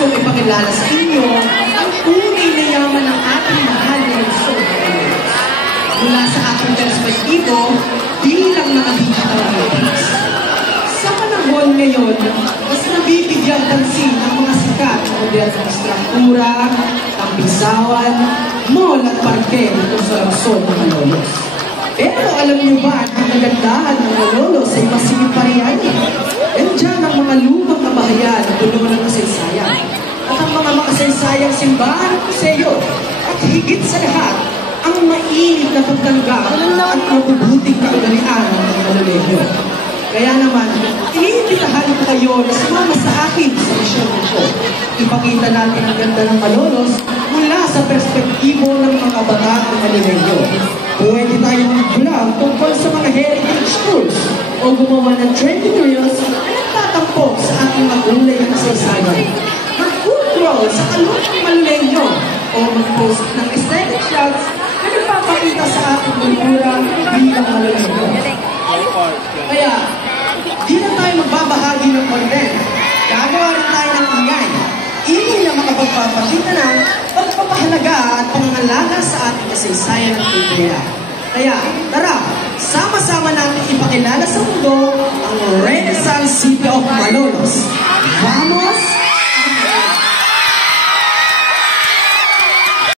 kong ipakilala sa inyo ang tunay na yaman ng ating mahal na lungsod. Mula sa ating perspektibo bilang mga digital natives. Sa panahon ngayon, mas nabibigyan pansin ang mga sikat na modernong struktura, tampisawan, mall at parke dito sa lungsod ng Malolos. Pero alam niyo ba ang kagandahan ng Malolos ay masigit pa riyan? Diyan ang mga lumang kabahayan at tulungan ng kasaysayan. At ang mga makasaysayang simbahan at museo. At higit sa lahat, ang mainit na pagtanggap at mabubuting kaugalian ng mga Maloleño. Kaya naman, iniimbitahan ko kayo na sumama sa akin sa misyon nito. Ipakita natin ang ganda ng Malolos mula sa perspektibo ng mga kabataan ng Maloleño. Pwede tayong mag-vlog tungkol sa mga heritage schools o gumawa ng trending reels na nagtatampok sa ating magulay na kasaysayan. Mag-food crawl sa kalutang Maloleño o mag-post ng aesthetic shots na nagpapakita sa ating kultura bilang Maloleño. Kaya, di na tayo magbabahagi ng content. Gagawa rin tayo ng ingay. Ingay na makapagpapakita ng pagpapahalaga at pangangalaga sa ating kasaysayan ng kultura. Kaya, tara, sama-sama natin ipakilala sa mundo ang Renaissance City of Malolos.